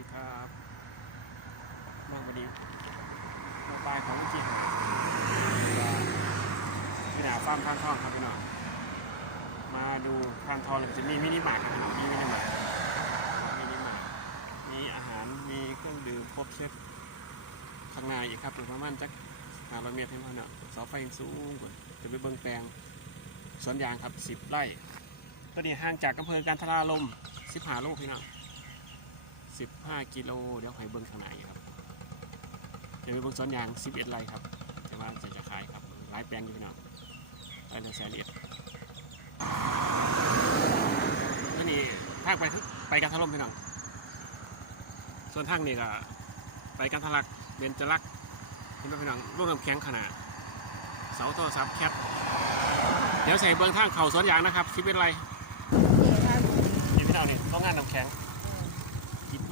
ดีครับเมื่อวันนี้เมื่อปลายของจริงที่หนาฟามข้างทองครับพี่น้องมาดูข้างทองเลยจะมีมินิมาร์ทครับพี่น้องมีมินิมาร์ทมินิมาร์ทมีอาหารมีเครื่องดื่มครบเซตข้างในอีกครับอยู่ประมาณจักหาร้อยเมตรเท่านั้นเนาะเสาไฟสูงกว่าจะไปเบิ่งแปลงสวนยางครับสิบไร่ตัวนี้ห่างจากอำเภอการทราลมสิบหาโลพี่น้อง 15 กิโล เดี๋ยวให้เบิ้งข้างในครับเดี๋ยวไปเบิ้งสวนยาง 11ไร่ครับแต่ว่าจะจะขายครับหลายแปลงอยู่พี่น้องไร่ละแสนเอ็ดตัวนี้ทางไปไปกันทะลมพี่น้องส่วนทางนี้ก็ไปกันทะลักเบนจรักเห็นไหมพี่น้องรูปน้ำแข็งขนาดเสาโทรศัพท์แคปเดี๋ยวใส่เบิ้งทางเขาสวนยางนะครับ11ไร่นี่พี่น้องนี่ต้องงานน้ำแข็ง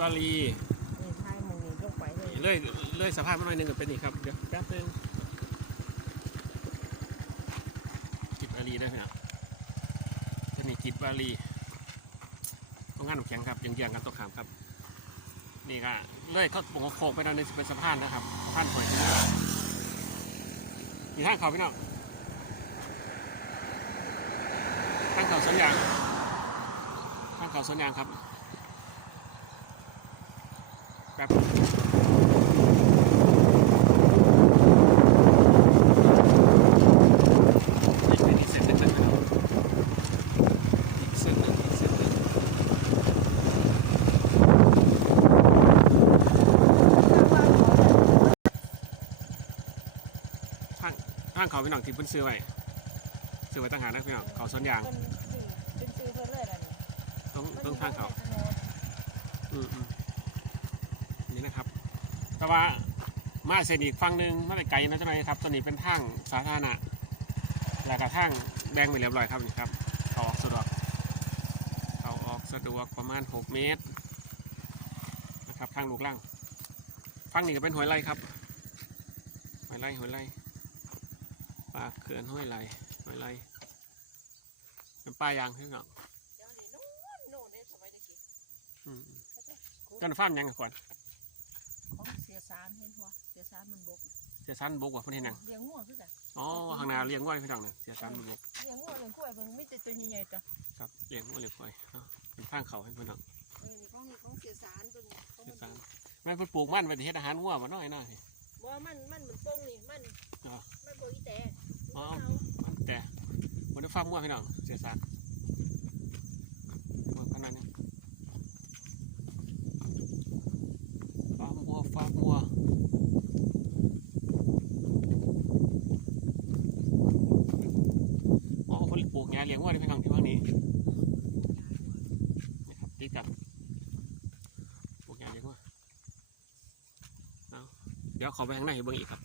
วารีนี่ทายหมูนี่ลงไปเลยเลื่อยเลื่อยสภาพมาหน่อยหนึงก็เป็นอีกครับเดี๋ยวแป๊บนึงกิบบาลีได้ไหมครับจะมีกิบบาลีต้องงานหนุแข็งครับยังเยียงๆกันตัวขามครับ นี่ก็เลื่อยเขาปงโคกไปหน่อยหนึงเป็นสะพานนะครับสะพานหอยที่นี่มีทางเขาพี่น้องทางเขาสวนยางทางเขาสวนยางครับ แป๊บอีกอีกเส้นหนึ่งนะครับอีกเส้นหนึ่งอีกเส้นหนึ่งทางทางเขาพี่น้องที่เพิ่นซื้อไว้ซื้อไว้ตั้งหากนะพี่น้องเขาสวนยางเป็นนี่เป็นชื่อเพื่อนเลยล่ะนี่ต้องต้องทางเขาอืมอืม นี่นะครับ แต่ว่ามาเส้นอีกฝั่งหนึ่งมาแต่ไกลนะเจ้านายครับตัวนี้เป็นทางสาธารณะแล้วก็ทางแบ่งไปเรียบร้อยครับนี่ครับเขาออกสะดวกเขาออกสะดวกประมาณ 6 เมตรนะครับทางลูกล่างฝั่งนี้ก็เป็นหอยไร่ครับหอยไร่หอยไร่ปลาเขื่อนห้อยไร่หอยไร่เป็นป้ายางพี่น้องเดี๋ยวนี้นู่นนู่นได้สมัยตะกี้อืมเจ้าหน้าฟาร์มยังก่อนของเสียสารเห็นหัวเสียสารมันบกเสียชันบกว่าเพิ่นเห็นหยังเลี้ยงงัวคือกันอ๋อข้างหน้าเลี้ยงไว้พี่น้องเนี่ยเสียชันบกเลี้ยงงัวเลี้ยงกล้วยมันไม่แต่ตัวใหญ่ๆจ้ะครับเลี้ยงไว้เลี้ยงไว้เนาะเป็นข้างเขาให้พี่น้องเออนี่ของนี่ของเสียสารตัวนี้ของเสีมัยนชันแม่นเพิ่นปลูกมันไว้ที่เฮ็ดอาหารวัวมาหน่อยหน่อยบ่มันมันเหมือนโป่งนี่มันอ๋อมันโบอีแต่อ๋อเอามันแต่มันได้ฟาร์มวัวพี่น้องเสียชันวัวขนาดนี้ฟาร์มวัวฟาร์มวัวอ๋อเพิ่นปลูกหญ้าเลี้ยงวัวที่พี่น้องที่ฝั่งนี้นี่ครับติดกันพวกยาเรียกว่าเอาเดี๋ยวขอไปข้างในให้เบิ่งอีกครับ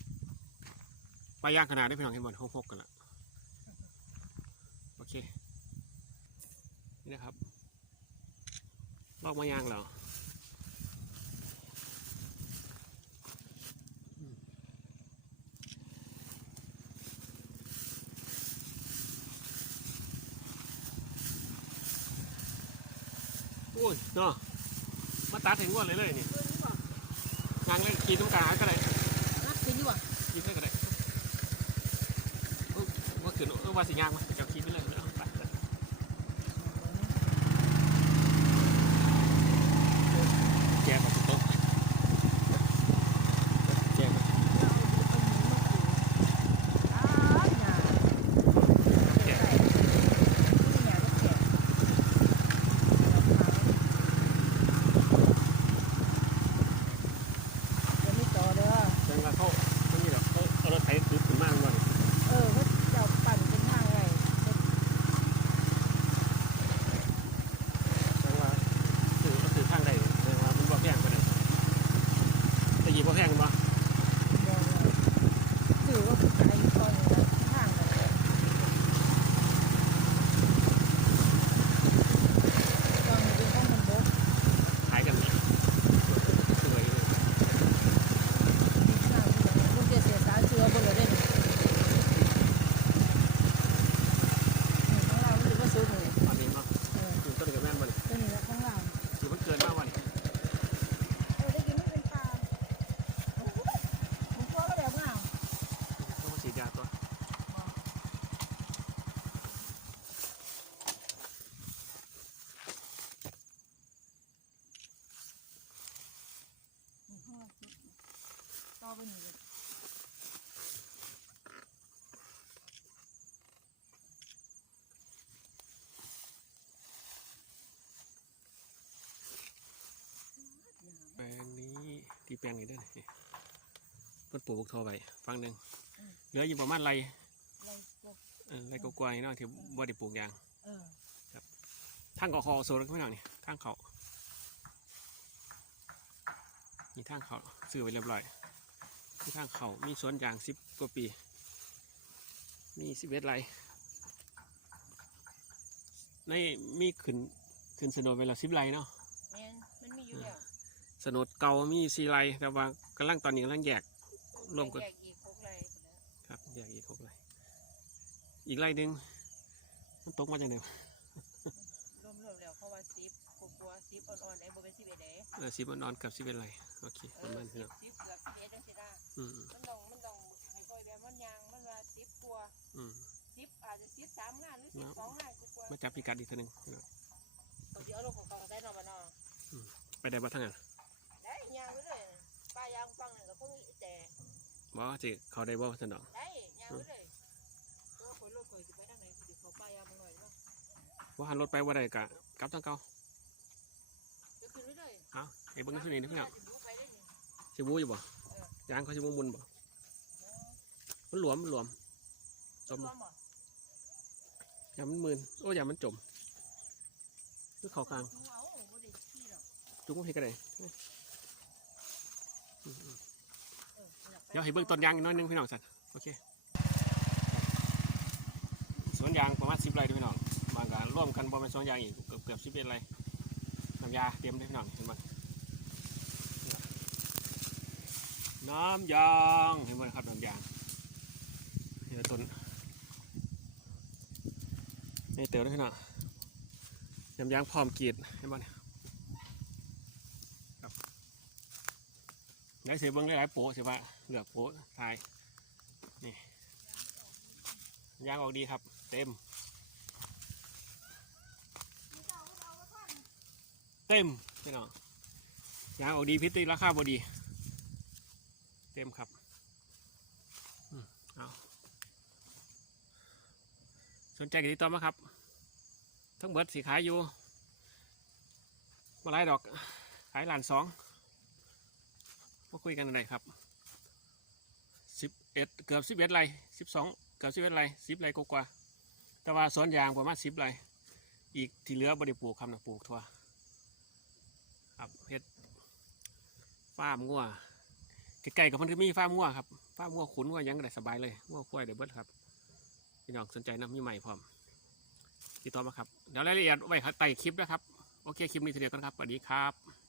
ปลาย่างขนาดได้พี่น้องเห็นบอลหกหกกันละโอเคนี่นะครับลอกมาย่างเรอ อ้ยเนาะมาตัดถึงวันเลยเลยนี่ตัวนี้บ่ยางเลยขี่ตรงกลางก็ได้นักกินอยู่บ่ขี่ได้ก็ได้เอ้ยว่าขึ้นเออว่าสิยางมาเจ้าขี่ไปเลยเอาไปไปแกะมาโต๊ะแกะมา อ้าวหนาแก่นี่หนาลูกแก่เดี๋ยวไม่ต่อเด้อ จังหวะเขาเขานี่แบบเขาเอารถไถถือขึ้นมาก่อน เออเขาจะเอาปั่นเป็นทางไง จังหวะถือก็ถือข้างใดจังหวะมันบ่แพงไปเลยตะกี้บ่แพงบ่ เดี๋ยวถือว่าไอ้ตอนนี้ทางกันเลยตอนนี้เป็นข้าวมันบด ขายกันนี่สวยเลย ทางที่ลูกเสียสารเชื้อบนเลยเด้นี่ข้างล่างมันถือว่าสูงเลย ตอนนี้เนาะ เออ อยู่ต้นกับแม่นบ่นี่ ตัวนี้ข้างล่าง ถือมันเกินมากวัน ไปนี่เลยแปลงนี้ที่แปลงนี้เด้วยนี่เพิ่นปลูกบักทอไว้ฟังหนึ่งเหลืออยู่ประมาณไรอะไรพวกเออไรก็กล้วยๆเนาะที่บ่ได้ปลูกยางเออทางเกาะคอโซนขึ้นมาหน่อยนี่ทางเขานี่ทางเขาซื้อไว้เรียบร้อย ที่ทางเขามีสวนยางสิบกว่าปี มีสิบเอ็ดไรในมีขึ้นขึ้นสนดไปแล้วสิบไรเนาะแม่นมันมีอยู่แล้วสนดเก่ามีสี่ไรแต่ว่ากำลังตอนนี้กำลังแยก รวมกัน แยกอีกพวกไรพุ่นน่ะครับแยกอีกหกไรอีกไรหนึ่งมันตกมาจากไหนวะรวมๆแล้วเขาว่าสิบกลัวๆสิบอ่อนๆได้บ่เป็นสิบเอ็ดเด้ เออสิบนอนกับสิบเอ็ดไรโอเคเอประอมาณสินี้บเนาะสิบเกือบสิบเอ็ดจังซี่นะอื มมันต้องมันต้องให้ค่อยแบบมันยางมันว่าสิบกว่าอืมสิบอาจจะสิบสามงานหรือสิบสองงานกลัวมาจับพิกัดอีกทีหนึ่งพี่น้องๆเขาสิเอาลงของเขาได้เนาะบ่เนาะไปได้บ่ทั้งนั้นได้ยางไปเลยป้ายางฟังนั่นก็คงอีแต่บ่สิเขาได้บ่สนองได้ยางไปเลยตัวข่อยรถข่อยสิไปทางไหนสิเขาป้ายางมาหน่อยเนาะว่าหันรถไปว่าได้กะกลับทางเก่าจะขึ้นไปเลยเอาไอ้เบิ้งสุนี่นึกพี่น้องสิบุไปได้นี่สิบูอยู่บ่เออ ยางเขาสิบูมุนบ่มันหลวมมันหลวมจมรบ่วมบ่อย่ามันมืนโอ้อย่ามันจมคือเขากลางจูเอาบ่ได้ขี้หรอกจุงมันเฮ็ดก็ได้เอออยากไปเดี๋ยวให้เบิ้งต้นยางอีกหน้อยหนึงพี่น้องสัตว์โอเคสวนยางประมาณ10ไร่เด้อพี่น้องบางการร่วมกันบ่แม่นสวนยางอีกเกือบเกือบ11ไร่น้ำยาเตรียมเด้อพี่น้องเห็นบ่ น้ำยางเห็นบ่ครับน้ำยางเดี๋ยต้นนี่เติมด้วยพี่น้ำยางพร้อมกรีดเห็นบ่เนี่ยครับได้เสียเบิ้งได้หลายโป๊ะเสียว่าเหลือโป๊ะทายนี่ยางออกดีครับ เต็ม เต็มพี่น้องยางออกดีพิษติราคาบดี เต็มครับอืมเอาสนใจกันติดต่อมาครับ ทั้งเบิดสีขายอยู่มาไล่ดอกขายหลานสองมาคุยกันหน่อยครับสิบเอ็ดเกือบสิบเอ็ดไรสิบสองเกือบสิบเอ็ดไรสิบไรกว่าแต่ว่าสวนยางประมาณสิบไรอีกที่เหลือบริปลูกคำนะปลูกทั่วครับเฮ็ดฟาร์มงัว ใกล้ๆกับมันก็มีฟามั่วครับฟามั่วขุนว่ายังก็ได้สบายเลยงัวคุ้ยเดี๋ยวเบิดครับพี่น้องสนใจนะมีใหม่พร้อมติดต่อมาครับเดี๋ยวรายละเอียดไว้ครับใต้คลิปนะครับ โอเคคลิปนี้ทีเดียวกันครับสวัสดีครับ